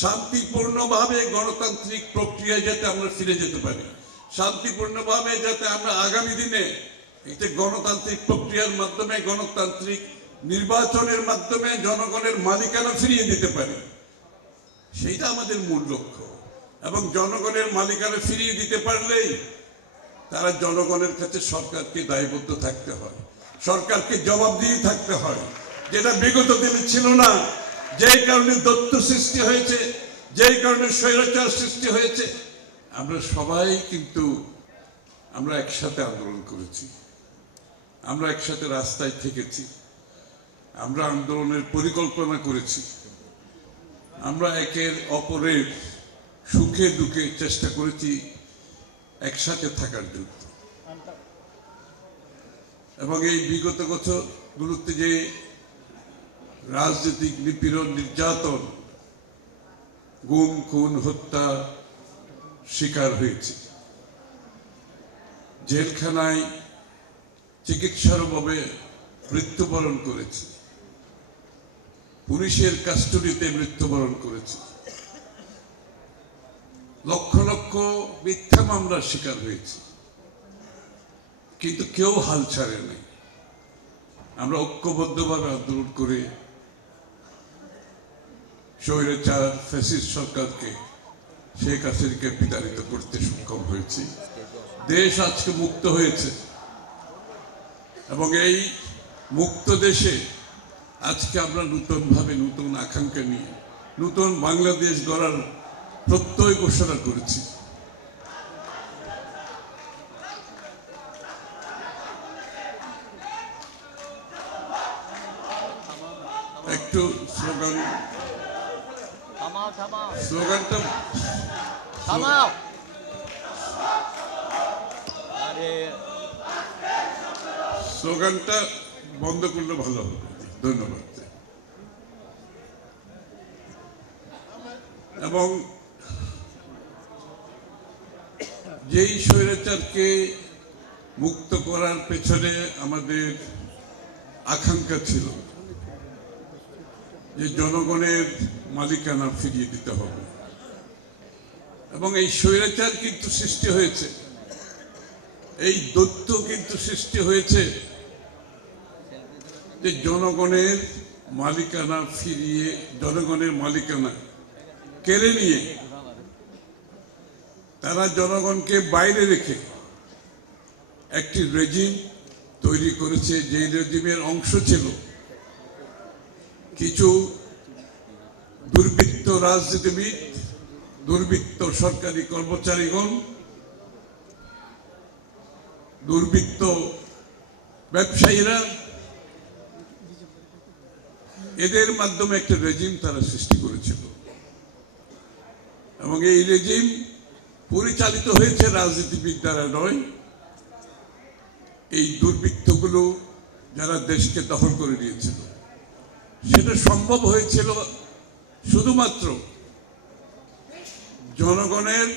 শান্তিপূর্ণভাবে গণতান্ত্রিক প্রক্রিয়ায় যাতে আমরা ফিরে যেতে পারি, শান্তিপূর্ণভাবে যাতে আমরা আগামী দিনে একটি গণতান্ত্রিক প্রক্রিয়ার মাধ্যমে, গণতান্ত্রিক নির্বাচনের মাধ্যমে জনগণের মালিকানা ফিরিয়ে দিতে পারি, সেইটা আমাদের মূল লক্ষ্য। এবং জনগণের মালিকানা ফিরিয়ে দিতে পারলেই তারা জনগণের কাছে সরকারকে দায়বদ্ধ থাকতে হয়, সরকারকে জবাবদিহি থাকতে হয়, যেটা বিগত দিনে ছিল না। যেই কারণে দৈত্য সৃষ্টি হয়েছে, যেই কারণে স্বৈরাচার সৃষ্টি হয়েছে, আমরা সবাই কিন্তু আমরা একসাথে আন্দোলন করেছি, আমরা একসাথে রাস্তায় থেকেছি, আমরা আন্দোলনের পরিকল্পনা করেছি, আমরা একের অপরের সুখে দুঃখে চেষ্টা করেছি একসাথে থাকার জন্য। এবং এই বিগত বছরগুলোতে যে রাজনৈতিক নিপীড়ন, নির্যাতন, গুম খুন হত্যা শিকার হয়েছে, জেলখানায় চিকিৎসার অভাবে মৃত্যুবরণ করেছে, পুলিশের কাস্টডিতে মৃত্যুবরণ করেছে, লক্ষ লক্ষ মিথ্যা মামলার শিকার হয়েছে, কিন্তু কেউ হাল ছাড়ে নাই। আমরা ঐক্যবদ্ধভাবে আন্দোলন করে স্বৈরাচার ফ্যাসিস্ট সরকারকে, শেখ হাসিনাকে বিতাড়িত করতে সক্ষম হয়েছি। দেশ আজকে মুক্ত হয়েছে এবং এই মুক্ত দেশে আজকে আমরা নতুনভাবে, নতুন আকাঙ্ক্ষা নিয়ে নতুন বাংলাদেশ গড়ার প্রত্যয় ঘোষণা করেছি। একটু স্লোগানটা বন্ধ করলে ভালো হবে। ধন্যবাদ। এবং যেই স্বৈরাচারকে মুক্ত করার পেছনে আমাদের আকাঙ্ক্ষা ছিল যে জনগণের মালিকানা ফিরিয়ে দিতে হবে, এবং এই স্বৈরাচার কিন্তু সৃষ্টি হয়েছে, এই দৈত্য কিন্তু সৃষ্টি হয়েছে যে জনগণের মালিকানা ফিরিয়ে, জনগণের মালিকানা কেড়ে নিয়ে তারা জনগণকে বাইরে রেখে একটি রেজিম তৈরি করেছে, যে রেজিমের অংশ ছিল কিছু দুর্বৃত্ত রাজনীতিবিদ, দুর্বৃত্ত সরকারি কর্মচারীগণ, দুর্বৃত্ত ব্যবসায়ীরা, এদের মাধ্যমে একটা রেজিম তারা সৃষ্টি করেছিল। এবং এই রেজিম পরিচালিত হয়েছে রাজনীতিবিদ দ্বারা নয়, এই দুর্বৃত্তগুলো যারা দেশকে দখল করে নিয়েছিল। সেটা সম্ভব হয়েছিল শুধুমাত্র জনগণের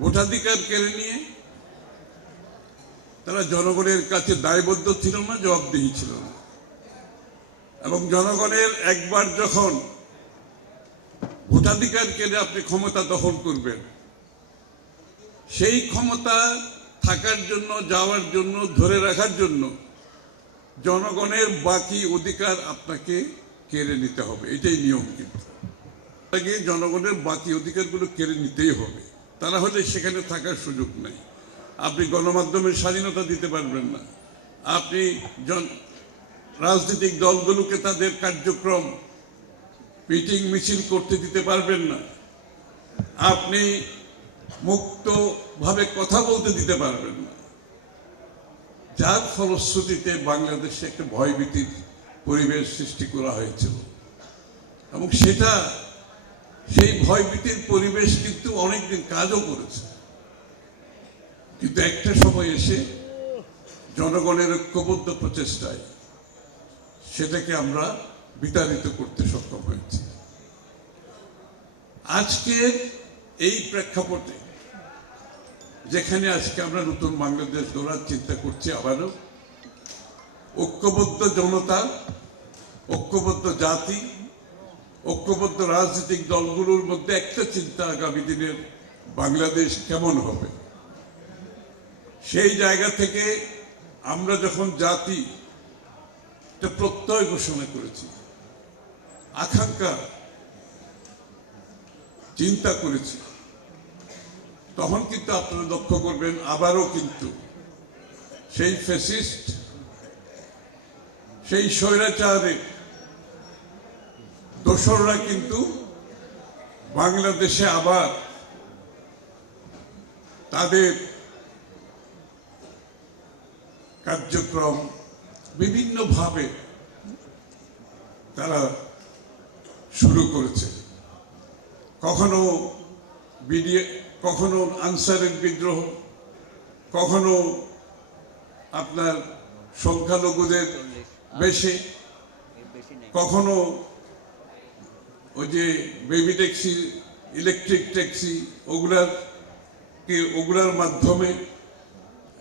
ভোটাধিকার কেড়ে নিয়ে। তারা জনগণের কাছে দায়বদ্ধ ছিল না, জবাবদিহি ছিল না। এবং জনগণের একবার যখন ভোটাধিকার কেড়ে আপনি ক্ষমতা দখল করবেন, সেই ক্ষমতা থাকার জন্য, যাওয়ার জন্য, ধরে রাখার জন্য জনগণের বাকি অধিকার আপনাকে কেড়ে নিতে হবে। এটাই নিয়ম। কিন্তু আগে জনগণের বাকি অধিকারগুলো কেড়ে নিতেই হবে, তা না হলে সেখানে থাকার সুযোগ নেই। আপনি গণমাধ্যমের স্বাধীনতা দিতে পারবেন না, আপনি রাজনৈতিক দলগুলোকে তাদের কার্যক্রম, মিটিং মিছিল করতে দিতে পারবেন না, আপনি মুক্তভাবে কথা বলতে দিতে পারবেন না। যার ফলশ্রুতিতে বাংলাদেশে একটা ভয়ভীতির পরিবেশ সৃষ্টি করা হয়েছিল। এবং সেই ভয়ভীতির পরিবেশ কিন্তু অনেকদিন কাজও করেছে, কিন্তু একটা সময় এসে জনগণের ঐক্যবদ্ধ প্রচেষ্টায় সেটাকে আমরা বিতাড়িত করতে সক্ষম হয়েছি। আজকের এই প্রেক্ষাপটে যেখানে আজকে আমরা নতুন বাংলাদেশ গড়ার চিন্তা করছি, আবারও ঐক্যবদ্ধ জনতা, ঐক্যবদ্ধ জাতি, ঐক্যবদ্ধ রাজনৈতিক দলগুলোর মধ্যে একটা চিন্তা আগামী দিনের বাংলাদেশ কেমন হবে। সেই জায়গা থেকে আমরা যখন জাতি প্রত্যয় ঘোষণা করেছি, আকাঙ্ক্ষা চিন্তা করেছি, তখন কিন্তু আপনারা লক্ষ্য করবেন আবারও কিন্তু সেই ফ্যাসিস্ট, সেই স্বৈরাচারের দোসররা কিন্তু বাংলাদেশে আবার তাদের কার্যক্রম বিভিন্নভাবে তারা শুরু করেছে। কখনো কখনো আনসারের বিদ্রোহ, কখনো আপনার সংখ্যালঘুদের বেশে, কখনো ওই যে বেবি ট্যাক্সি, ইলেকট্রিক ট্যাক্সি, ওগুলার মাধ্যমে,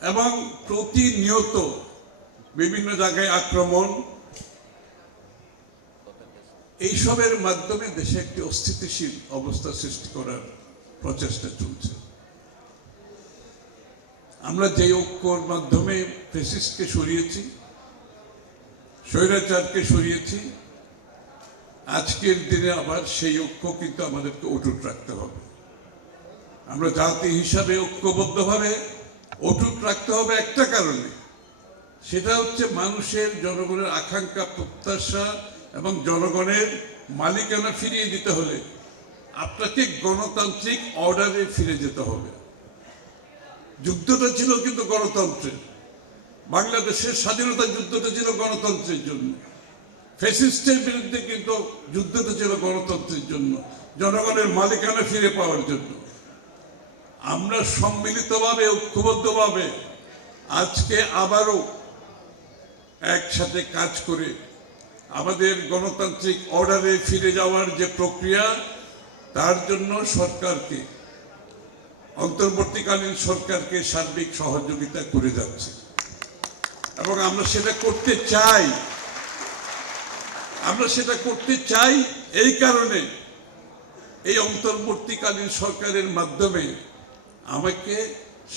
এবং প্রতিনিয়ত বিভিন্ন জায়গায় আক্রমণ, এইসবের মাধ্যমে দেশে একটি অস্থিতিশীল অবস্থা সৃষ্টি করার প্রচেষ্টা চলছে। আমরা যে ঐক্যর মাধ্যমে ফ্যাসিস্টকে সরিয়েছি, স্বৈরাচারকে সরিয়েছি, আজকের দিনে আবার সেই ঐক্য কিন্তু আমাদেরকে অটুট রাখতে হবে। আমরা জাতি হিসাবে ঐক্যবদ্ধভাবে অটুট রাখতে হবে একটা কারণে, সেটা হচ্ছে মানুষের, জনগণের আকাঙ্ক্ষা, প্রত্যাশা এবং জনগণের মালিকানা ফিরিয়ে দিতে হলে আপনাকে গণতান্ত্রিক অর্ডারে ফিরে যেতে হবে। যুদ্ধটা ছিল কিন্তু গণতন্ত্রের, বাংলাদেশের স্বাধীনতা যুদ্ধটা ছিল গণতন্ত্রের জন্য, ফ্যাসিস্টের বিরুদ্ধে কিন্তু যুদ্ধটা ছিল গণতন্ত্রের জন্য, জনগণের মালিকানা ফিরে পাওয়ার জন্য। আমরা সম্মিলিতভাবে, ঐক্যবদ্ধভাবে আজকে আবারও একসাথে কাজ করে আমাদের গণতান্ত্রিক অর্ডারে ফিরে যাওয়ার যে প্রক্রিয়া, তার জন্য সরকারকে, অন্তর্বর্তীকালীন সরকারকে সার্বিক সহযোগিতা করে যাচ্ছে এবং আমরা সেটা করতে চাই। আমরা সেটা করতে চাই এই কারণে, এই অন্তর্বর্তীকালীন সরকারের মাধ্যমে আমাকে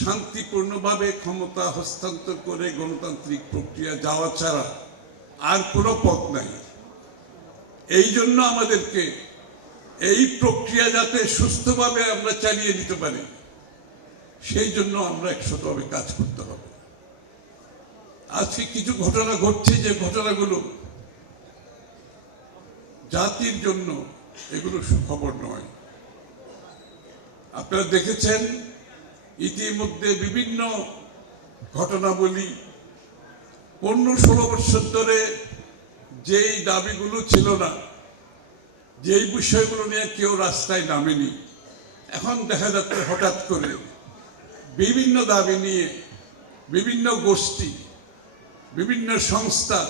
শান্তিপূর্ণভাবে ক্ষমতা হস্তান্তর করে গণতান্ত্রিক প্রক্রিয়া যাওয়া ছাড়া আর কোনো পথ নাই। এই জন্য আমাদেরকে এই প্রক্রিয়া যাতে সুস্থভাবে আমরা চালিয়ে নিতে পারি, সেই জন্য আমরা একসাথে কাজ করতে হবে। আজকে কিছু ঘটনা ঘটছে, যে ঘটনাগুলো জাতির জন্য এগুলো সুখবর নয়। আপনারা দেখেছেন ইতিমধ্যে বিভিন্ন ঘটনাবলী, 15-16 বছর ধরে যেই দাবিগুলো ছিল না, যেই বিষয়গুলো নিয়ে কেউ রাস্তায় নামেনি, এখন দেখা যাচ্ছে হঠাৎ করে বিভিন্ন দাবি নিয়ে বিভিন্ন গোষ্ঠী, বিভিন্ন সংস্থা,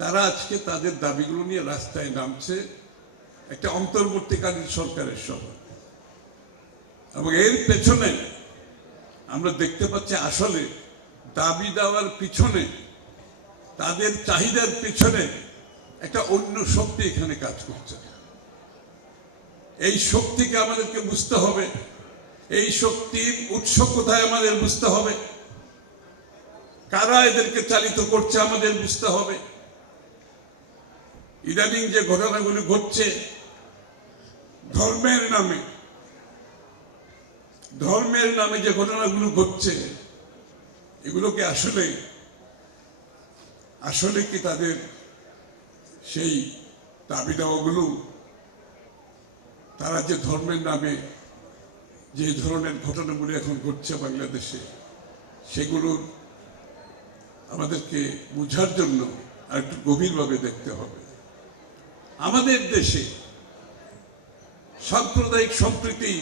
তারা আজকে তাদের দাবিগুলো নিয়ে রাস্তায় নামছে একটা অন্তর্বর্তীকালীন সরকারের সভা। এবং এর পেছনে আমরা দেখতে পাচ্ছি আসলে দাবি দেওয়ার পিছনে, তাদের চাহিদার পিছনে একটা অন্য শক্তি এখানে কাজ করছে। এই শক্তিকে আমাদেরকে বুঝতে হবে, এই শক্তির উৎস কোথায় আমাদের বুঝতে হবে, কারা এদেরকে চালিত করছে আমাদের বুঝতে হবে। ইদানিং যে ঘটনাগুলি ঘটছে ধর্মের নামে যে ঘটনাগুলো ঘটছে, এগুলোকে আসলে কি তাদের সেই দাবি দেওয়াগুলো, তারা যে ধর্মের নামে যে ধরনের ঘটনাগুলি এখন ঘটছে বাংলাদেশে, সেগুলো আমাদেরকে বোঝার জন্য আর একটু গভীরভাবে দেখতে হবে। আমাদের দেশে সাম্প্রদায়িক সম্প্রীতি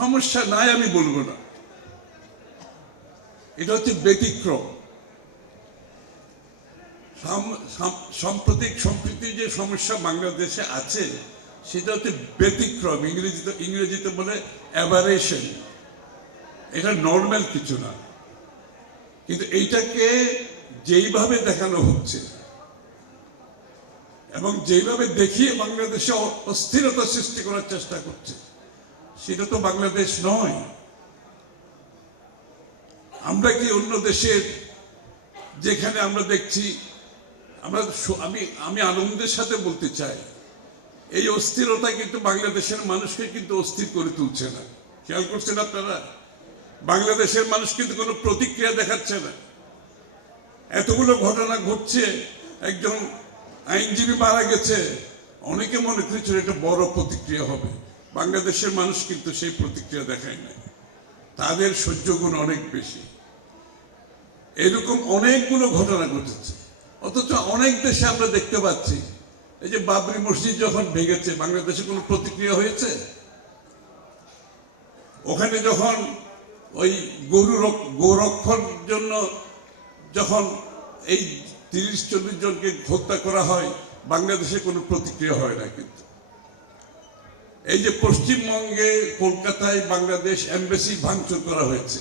সমস্যা নাই আমি বলবো না, এটা হচ্ছে ব্যতিক্রম। সাম্প্রতিক সম্প্রীতি যে সমস্যা বাংলাদেশে আছে, সেটা হচ্ছে ব্যতিক্রম, ইংরেজিতে বলে অ্যাবারেশন। এটা নর্মাল কিছু না, কিন্তু এইটাকে যেইভাবে দেখানো হচ্ছে, এবং যেভাবে দেখিয়ে বাংলাদেশে অস্থিরতা সৃষ্টি করার চেষ্টা করছে, সেটা তো বাংলাদেশ নয়। আমরা কি অন্য দেশের, যেখানে আমরা দেখছি, আমি আনন্দের সাথে বলতে চাই, এই অস্থিরতা কিন্তু বাংলাদেশের মানুষকে কিন্তু অস্থির করে তুলছে না। খেয়াল করছেন আপনারা? বাংলাদেশের মানুষ কিন্তু কোনো প্রতিক্রিয়া দেখাচ্ছে না। এতগুলো ঘটনা ঘটছে, একজন আইনজীবী মারা গেছে, অনেকে মনে করেছিল এটা বড় প্রতিক্রিয়া হবে। বাংলাদেশের মানুষ কিন্তু সেই প্রতিক্রিয়া দেখায় না, তাদের সহ্য গুণ অনেক বেশি। এরকম অনেকগুলো ঘটনা ঘটেছে, অথচ অনেক দেশে আমরা দেখতে পাচ্ছি, এই যে বাবরি মসজিদ যখন ভেঙেছে, বাংলাদেশে কোনো প্রতিক্রিয়া হয়েছে? ওখানে যখন ওই গোরক্ষার জন্য যখন এই 30-40 জনকে হত্যা করা হয়, বাংলাদেশে কোনো প্রতিক্রিয়া হয় না। কিন্তু এই যে পশ্চিমবঙ্গে কলকাতায় বাংলাদেশ এমবাসি ভাঙচুর করা হয়েছে,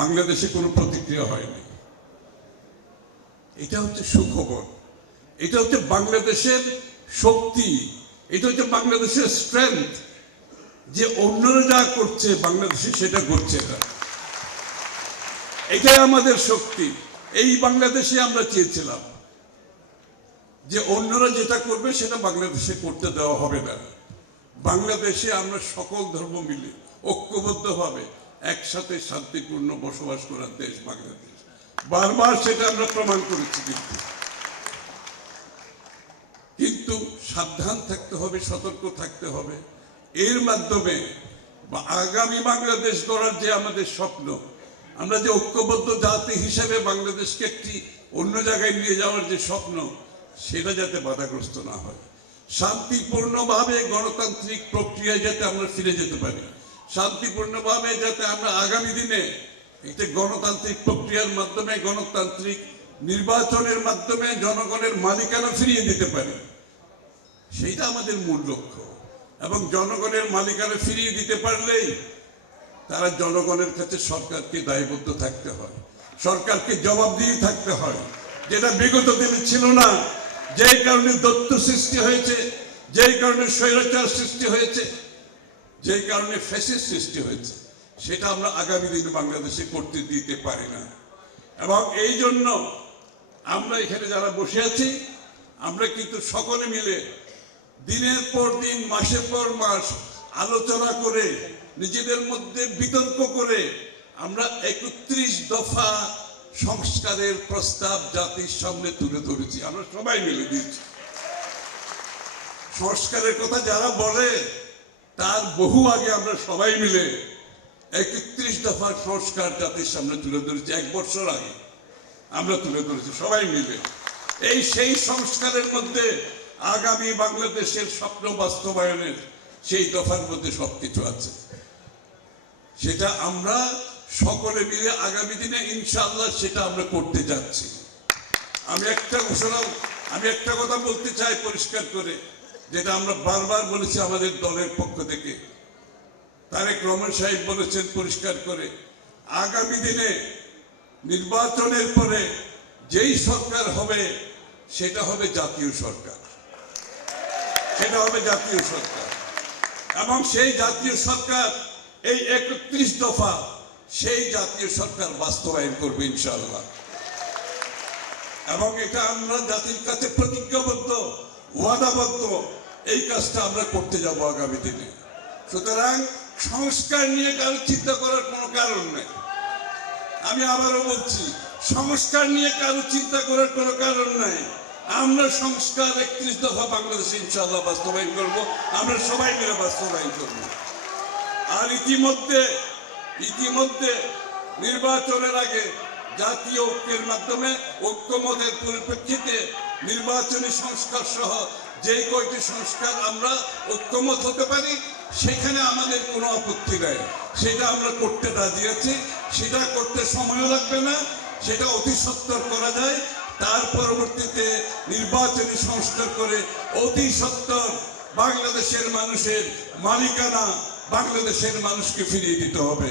বাংলাদেশে কোনো প্রতিক্রিয়া হয়নি। এটা হচ্ছে সুখবর, এটা হচ্ছে বাংলাদেশের শক্তি, এটা হচ্ছে বাংলাদেশের স্ট্রেংথ, যে অন্যরা যা করছে বাংলাদেশে সেটা করছে না। এটাই আমাদের শক্তি। এই বাংলাদেশে আমরা চেয়েছিলাম যে অন্যরা যেটা করবে সেটা বাংলাদেশে করতে দেওয়া হবে না। বাংলাদেশে আমরা সকল ধর্ম মিলে ঐক্যবদ্ধভাবে একসাথে শান্তিপূর্ণ বসবাস করার দেশ বাংলাদেশ। বারবার সেটা আমরা প্রমাণ করেছি। কিন্তু সাবধান থাকতে হবে, সতর্ক থাকতে হবে। এর মাধ্যমে আগামী বাংলাদেশ গড়ার যে আমাদের স্বপ্ন, আমরা যে ঐক্যবদ্ধ জাতি হিসেবে বাংলাদেশকে একটি অন্য জায়গায় নিয়ে যাওয়ার যে স্বপ্ন, সেটা যাতে বাধাগ্রস্ত না হয়। শান্তিপূর্ণভাবে গণতান্ত্রিক প্রক্রিয়ায় যাতে আমরা ফিরে যেতে পারি, শান্তিপূর্ণভাবে যাতে আমরা আগামী দিনে একটি গণতান্ত্রিক প্রক্রিয়ার মাধ্যমে, গণতান্ত্রিক নির্বাচনের মাধ্যমে জনগণের মালিকানা ফিরিয়ে দিতে পারি, সেইটা আমাদের মূল লক্ষ্য। এবং জনগণের মালিকানা ফিরিয়ে দিতে পারলেই তারা জনগণের কাছে সরকারকে দায়বদ্ধ থাকতে হয়, সরকারকে জবাবদিহি থাকতে হয়, যেটা বিগত দিনে ছিল না। যেই কারণে দত্ত সৃষ্টি হয়েছে, যেই কারণে স্বৈরাচার সৃষ্টি হয়েছে, যেই কারণে ফ্যাসিস্ট সৃষ্টি হয়েছে, সেটা আমরা আগামী দিনে বাংলাদেশে করতে দিতে পারি না। এবং এই জন্য আমরা এখানে যারা বসে আছি, আমরা কিন্তু সকলে মিলে দিনের পর দিন, মাসের পর মাস আলোচনা করে, নিজেদের মধ্যে বিতর্ক করে আমরা 31 দফা সংস্কারের প্রস্তাব জাতির সামনে তুলে ধরেছি। আমরা সবাই মিলে দিয়েছি। সংস্কারের কথা যারা বলে, তার বহু আগে আমরা সবাই মিলে 31 দফা সংস্কার জাতির সামনে তুলে ধরেছি। 1 বছর আগে আমরা তুলে ধরেছি সবাই মিলে। সেই সংস্কারের মধ্যে আগামী বাংলাদেশের স্বপ্ন বাস্তবায়নের সেই দফার মধ্যে সবকিছু আছে। সেটা আমরা সকলে মিলে আগামী দিনে ইনশাআল্লাহ সেটা আমরা করতে যাচ্ছি। আমি একটা কথা বলতে চাই পরিষ্কার করে, যেটা আমরা বারবার বলেছি আমাদের দলের পক্ষ থেকে। তারেক রহমান সাহেব বলেছেন পরিষ্কার করে, আগামী দিনে নির্বাচনের পরে যেই সরকার হবে সেটা হবে জাতীয় সরকার, সেটা হবে জাতীয় সরকার। এবং সেই জাতীয় সরকার এই 31 দফা, সেই জাতীয় সরকার বাস্তবায়ন করবে ইনশাআল্লাহ। এবং এটা আমরা জাতির কাছে প্রতিজ্ঞাবদ্ধ, ওয়াদাবদ্ধ, এই কাজটা আমরা করতে যাব আগামী দিনে। সুতরাং সংস্কার নিয়ে কারো চিন্তা করার কোনো কারণ নেই। আমি আবারও বলছি, সংস্কার নিয়ে কারো চিন্তা করার কোনো কারণ নাই। আমরা সংস্কার 31 দফা বাংলাদেশে ইনশাআল্লাহ বাস্তবায়ন করব, আমরা সবাই মিলে বাস্তবায়ন করব। আর ইতিমধ্যে নির্বাচনের আগে জাতীয় ঐক্যের মাধ্যমে, ঐক্যমতের পরিপ্রেক্ষিতে নির্বাচনী সংস্কার সহ যেই কয়টি সংস্কার আমরা ঐক্যমত হতে পারি, সেখানে আমাদের কোনো আপত্তি নাই। সেটা আমরা করতে রাজি আছি। সেটা করতে সময়ও লাগবে না, সেটা অতি সত্বর করা যায়। তার পরবর্তীতে নির্বাচনী সংস্কার করে অতি সত্বর বাংলাদেশের মানুষের মালিকানা বাংলাদেশের মানুষকে ফিরিয়ে দিতে হবে।